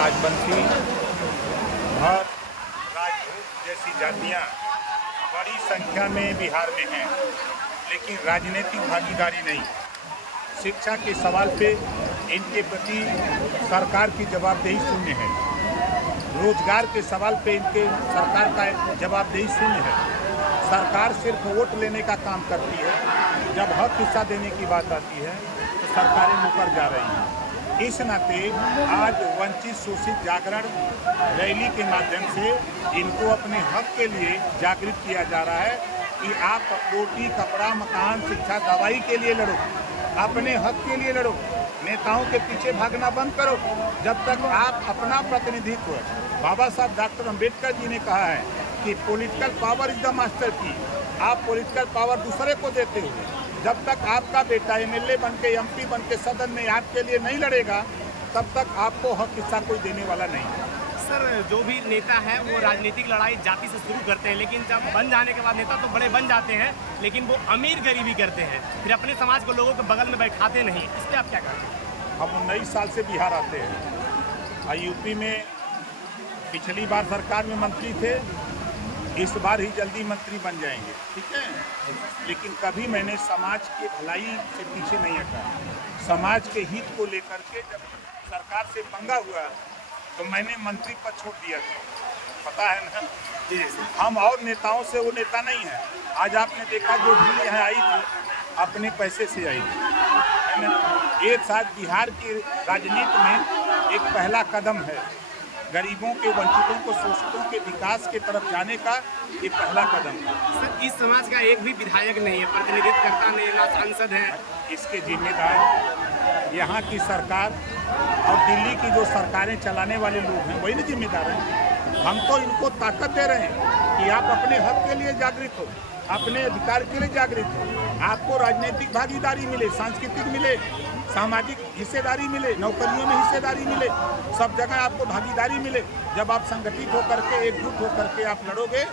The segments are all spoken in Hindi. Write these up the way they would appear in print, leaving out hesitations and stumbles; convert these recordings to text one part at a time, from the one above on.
राजवंशी, भर, राजपूत जैसी जातियां बड़ी संख्या में बिहार में हैं, लेकिन राजनीतिक भागीदारी नहीं। शिक्षा के सवाल पे इनके प्रति सरकार की जवाबदेही शून्य है। रोजगार के सवाल पे इनके सरकार का जवाबदेही शून्य है। सरकार सिर्फ वोट लेने का काम करती है। जब हक हिस्सा देने की बात आती है तो सरकारें मुकर जा रही हैं। इस नाते आज वंचित शोषित जागरण रैली के माध्यम से इनको अपने हक के लिए जागृत किया जा रहा है कि आप रोटी, कपड़ा, मकान, शिक्षा, दवाई के लिए लड़ो, अपने हक के लिए लड़ो, नेताओं के पीछे भागना बंद करो। जब तक आप अपना प्रतिनिधित्व, बाबा साहब डॉक्टर अम्बेडकर जी ने कहा है कि political power is the master की, आप पॉलिटिकल पावर दूसरे को देते हो। जब तक आपका बेटा एमएलए बन के, एमपी बन के सदन में आपके लिए नहीं लड़ेगा, तब तक आपको हक हिस्सा कोई देने वाला नहीं। सर, जो भी नेता है वो राजनीतिक लड़ाई जाति से शुरू करते हैं, लेकिन जब बन जाने के बाद नेता तो बड़े बन जाते हैं, लेकिन वो अमीर गरीबी करते हैं, फिर अपने समाज को लोगों के बगल में बैठाते नहीं। इस पर आप क्या कहते हैं? हम 19 साल से बिहार आते हैं और यूपी में पिछली बार सरकार में मंत्री थे, इस बार ही जल्दी मंत्री बन जाएंगे, ठीक है। लेकिन कभी मैंने समाज के भलाई से पीछे नहीं हटा। समाज के हित को लेकर के जब सरकार से पंगा हुआ तो मैंने मंत्री पद छोड़ दिया था, पता है ना। हम और नेताओं से वो नेता नहीं है। आज आपने देखा जो भी यहाँ आई थी अपने पैसे से आई थी, है ना। एक साथ बिहार की राजनीति में एक पहला कदम है। गरीबों के, वंचितों को, शोषितों के विकास के तरफ जाने का ये पहला कदम है। सर, इस समाज का एक भी विधायक नहीं है, प्रतिनिधित्व करता नहीं, ना सांसद है। इसके जिम्मेदार यहाँ की सरकार और दिल्ली की जो सरकारें चलाने वाले लोग हैं, वही ना जिम्मेदार हैं। हम तो इनको ताकत दे रहे हैं कि आप अपने हक के लिए जागृत हो, अपने अधिकार के लिए जागृत हो, आपको राजनीतिक भागीदारी मिले, सांस्कृतिक मिले, सामाजिक हिस्सेदारी मिले, नौकरियों में हिस्सेदारी मिले, सब जगह आपको भागीदारी मिले। जब आप संगठित होकर के, एकजुट होकर के आप लड़ोगे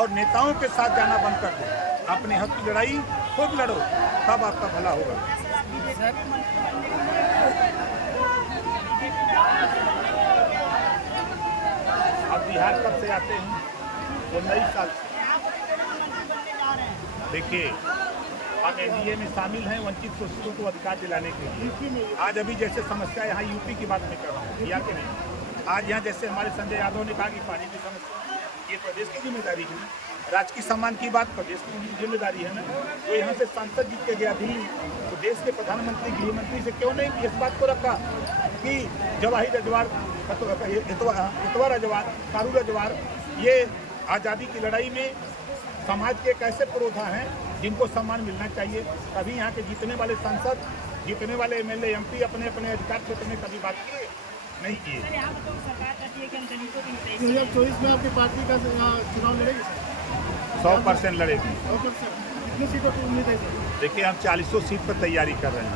और नेताओं के साथ जाना बंद कर दो, अपने हक की लड़ाई खुद लड़ो, तब आपका भला होगा। अब बिहार कब से आते हैं? 19 साल से। देखिए, हम एनडीए में शामिल हैं वंचित शोषितों को अधिकार दिलाने के लिए। आज अभी जैसे समस्या यहाँ यूपी की बात मैं कर रहा हूँ, बिहार के नहीं। आज यहाँ जैसे हमारे संजय यादव ने कहा कि पानी की समस्या, ये प्रदेश की जिम्मेदारी है। राजकीय सम्मान की बात प्रदेश की जिम्मेदारी है ना। वो यहाँ से सांसद जीत के गया दिल्ली, तो देश के प्रधानमंत्री, गृहमंत्री से क्यों नहीं इस बात को रखा कि जवाहिर रजवार, इतवा रजवार, कारू रजवार, ये आज़ादी की लड़ाई में समाज के एक ऐसे पुरोधा हैं जिनको सम्मान मिलना चाहिए। कभी यहाँ के जीतने वाले सांसद, जीतने वाले एमएलए, एमपी अपने अपने अधिकार क्षेत्र में कभी बात किए नहीं किए। 2024 में आपकी पार्टी का चुनाव लड़ेगी? 100% लड़ेगी। 100%। कितनी सीटों की उम्मीद है? देखिए, हम 40 सीट पर तैयारी कर रहे हैं।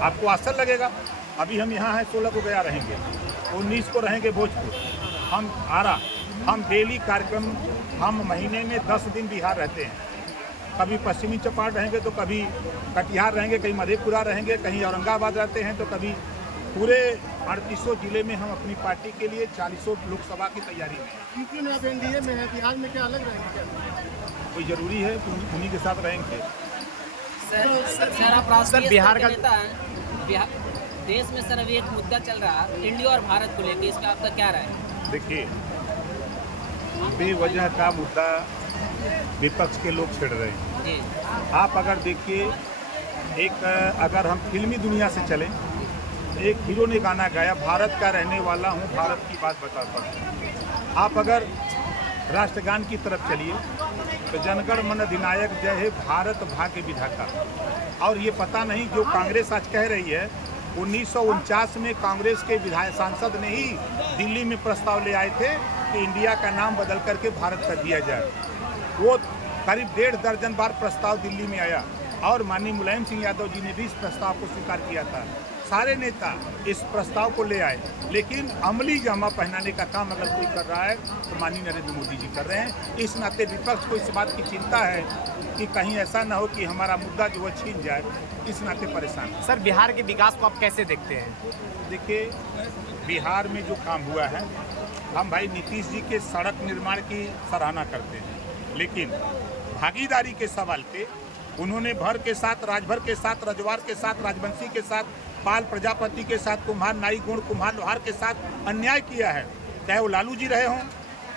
आपको आश्चर्य लगेगा, अभी हम यहाँ हैं, 16 को गया रहेंगे, 19 को रहेंगे भोजपुर, हम आरा, हम डेली कार्यक्रम, हम महीने में 10 दिन बिहार रहते हैं। कभी पश्चिमी चंपारण रहेंगे तो कभी कटिहार रहेंगे, कहीं मधेपुरा रहेंगे, कहीं औरंगाबाद रहते हैं, तो कभी पूरे 38 जिले में हम अपनी पार्टी के लिए 40 लोकसभा की तैयारी में। यूपी में आप एनडीए में है, बिहार में क्या अलग रहेंगे क्या? कोई ज़रूरी है कि उन्हीं के साथ रहेंगे। सर, आप राष्ट्रीय बिहार का नेता हैं, देश में सर अभी एक मुद्दा चल रहा है इंडिया और भारत को लेकर, इस पर आपका क्या राय है? देखिए, बेवजह का मुद्दा विपक्ष के लोग छेड़ रहे हैं जी। आप अगर देखिए, अगर हम फिल्मी दुनिया से चलें, एक हीरो ने गाना गाया, भारत का रहने वाला हूँ, भारत की बात बताता हूँ। आप अगर राष्ट्रगान की तरफ चलिए तो जनगण मन अधिनायक जय हे भारत भाग्य विधाता। और ये पता नहीं जो कांग्रेस आज कह रही है, 1949 में कांग्रेस के विधायक सांसद ने ही दिल्ली में प्रस्ताव ले आए थे कि इंडिया का नाम बदल करके भारत कर दिया जाए। वो करीब 1.5 दर्जन बार प्रस्ताव दिल्ली में आया और माननीय मुलायम सिंह यादव जी ने भी इस प्रस्ताव को स्वीकार किया था। सारे नेता इस प्रस्ताव को ले आए, लेकिन अमली जामा पहनाने का काम अगर कोई कर रहा है तो माननीय नरेंद्र मोदी जी कर रहे हैं। इस नाते विपक्ष को इस बात की चिंता है कि कहीं ऐसा ना हो कि हमारा मुद्दा जो है छीन जाए, इस नाते परेशान है। सर, बिहार के विकास को आप कैसे देखते हैं? देखिए, बिहार में जो काम हुआ है, हम भाई नीतीश जी के सड़क निर्माण की सराहना करते हैं, लेकिन भागीदारी के सवाल पे उन्होंने भर के साथ, राजभर के साथ, रजवार के साथ, राजवंशी के साथ, पाल प्रजापति के साथ, कुम्हार नाई गुण, कुम्हार लोहार के साथ अन्याय किया है। चाहे वो लालू जी रहे हों,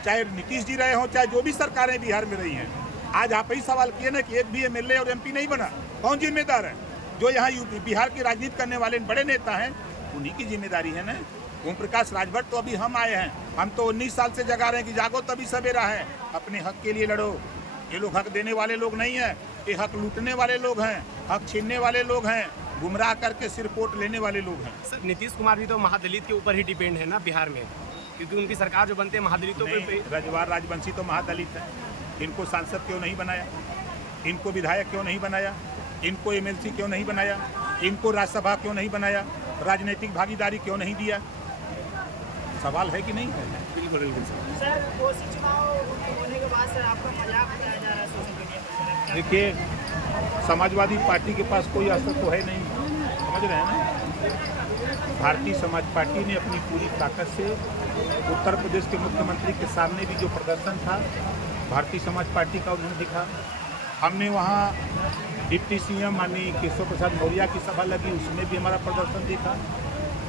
चाहे नीतीश जी रहे हों, चाहे जो भी सरकारें बिहार में रही हैं। आज आप ही सवाल किए ना कि एक भी एमएलए और एमपी नहीं बना, कौन जिम्मेदार है? जो यहाँ यूपी बिहार की राजनीति करने वाले बड़े नेता हैं, उन्हीं की जिम्मेदारी है ना। ओम प्रकाश राजभर तो अभी हम आए हैं, हम तो 19 साल से जगा रहे हैं कि जागो तभी सवेरा है, अपने हक के लिए लड़ो। ये लोग हक देने वाले लोग नहीं हैं, ये हक लूटने वाले लोग हैं, हक छीनने वाले लोग हैं, गुमराह करके सिर्फ वोट लेने वाले लोग हैं। सर नीतीश कुमार भी तो महादलित के ऊपर ही डिपेंड है ना बिहार में, क्योंकि उनकी सरकार जो बनते हैं महादलितों पे। रजवार राजवंशी तो महादलित है, इनको सांसद क्यों नहीं बनाया? इनको विधायक क्यों नहीं बनाया? इनको एमएलसी क्यों नहीं बनाया? इनको राज्यसभा क्यों नहीं बनाया? राजनीतिक भागीदारी क्यों नहीं दिया? सवाल है कि नहीं है? बिल्कुल बिल्कुल सर ओसी चुनाव होने के बाद सर आपका मजाक उड़ाया जा रहा है सोशल मीडिया पर। देखिए, समाजवादी पार्टी के पास कोई असर तो है नहीं, समझ रहे हैं ना। भारतीय समाज पार्टी ने अपनी पूरी ताकत से उत्तर प्रदेश के मुख्यमंत्री के सामने भी जो प्रदर्शन था, भारतीय समाज पार्टी का उन्होंने दिखा। हमने वहाँ डिप्टी सीएम माननीय केशव प्रसाद मौर्य की सभा लगी, उसमें भी हमारा प्रदर्शन देखा,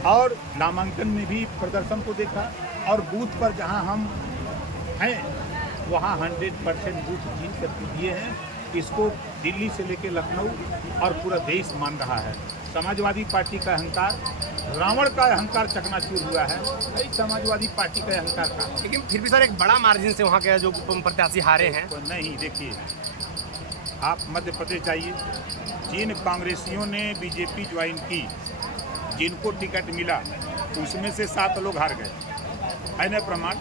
और नामांकन में भी प्रदर्शन को देखा, और बूथ पर जहाँ हम हैं वहाँ 100% बूथ जीत कर दिए हैं। इसको दिल्ली से लेकर लखनऊ और पूरा देश मान रहा है। समाजवादी पार्टी का अहंकार, रावण का अहंकार चकनाचूर हुआ है, समाजवादी पार्टी का अहंकार का। लेकिन फिर भी सर एक बड़ा मार्जिन से वहाँ के जो प्रत्याशी हारे हैं। तो नहीं, देखिए आप मध्य प्रदेश जाइए, जिन कांग्रेसियों ने बीजेपी ज्वाइन की, जिनको टिकट मिला, उसमें से 7 लोग हार गए, है ना प्रमाण।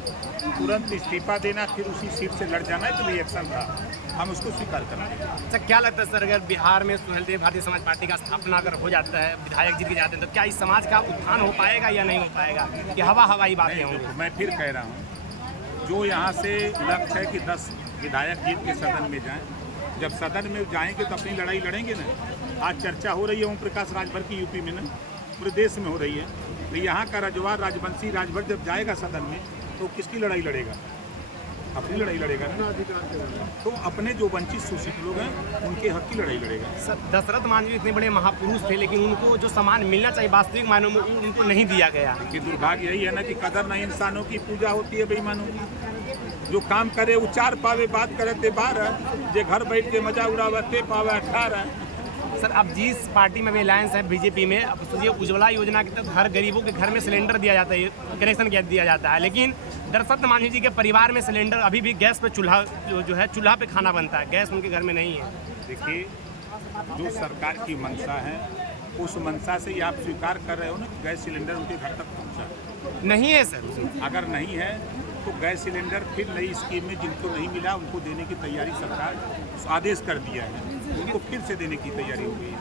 तुरंत इस्तीफा देना, फिर उसी सीट से लड़ जाना, तो रिएक्शन था, हम उसको स्वीकार करेंगे। अच्छा, क्या लगता है सर, अगर बिहार में सुहेल देव भारतीय समाज पार्टी का स्थापना अगर हो जाता है, विधायक जीत के जाते हैं, तो क्या इस समाज का उत्थान हो पाएगा या नहीं हो पाएगा, कि हवाई बातें होंगी? मैं फिर कह रहा हूँ, जो यहाँ से लक्ष्य है कि 10 विधायक जीत के सदन में जाएं, जब सदन में जाएंगे तो अपनी लड़ाई लड़ेंगे ना। आज चर्चा हो रही है ओम प्रकाश राजभर की यूपी में ना, पूरे देश में हो रही है, तो यहाँ का रजवार राजवंशी राजभर जब जाएगा सदन में तो किसकी लड़ाई लड़ेगा? अपनी लड़ाई लड़ेगा ना। तो अपने जो वंचित शोषित लोग हैं उनके हक की लड़ाई लड़ेगा। सर दशरथ मांझी इतने बड़े महापुरुष थे, लेकिन उनको जो सम्मान मिलना चाहिए वास्तविक मायनों में उनको नहीं दिया गया। कि दुर्भाग्य यही है ना कि कदर नहीं, इंसानों की पूजा होती है बेईमानों की। जो काम करे वो 4 पावे, बात करे ते 12, जे घर बैठ के मजा उड़ावे ते पावे 18। सर अब जिस पार्टी में भी अलायंस है बीजेपी में, अब सोचिए उज्ज्वला योजना के तहत हर गरीबों के घर में सिलेंडर दिया जाता है, कनेक्शन दिया जाता है, लेकिन दशरथ मांझी जी के परिवार में सिलेंडर अभी भी गैस पे चूल्हा जो है चूल्हा पे खाना बनता है, गैस उनके घर में नहीं है। देखिए, जो सरकार की मंशा है उस मंशा से ही आप स्वीकार कर रहे हो ना कि गैस सिलेंडर उनके घर तक पहुँचा नहीं है सर। अगर नहीं है तो गैस सिलेंडर फिर नई स्कीम में जिनको नहीं मिला उनको देने की तैयारी सरकार आदेश कर दिया है, उनको फिर से देने की तैयारी हो गई है।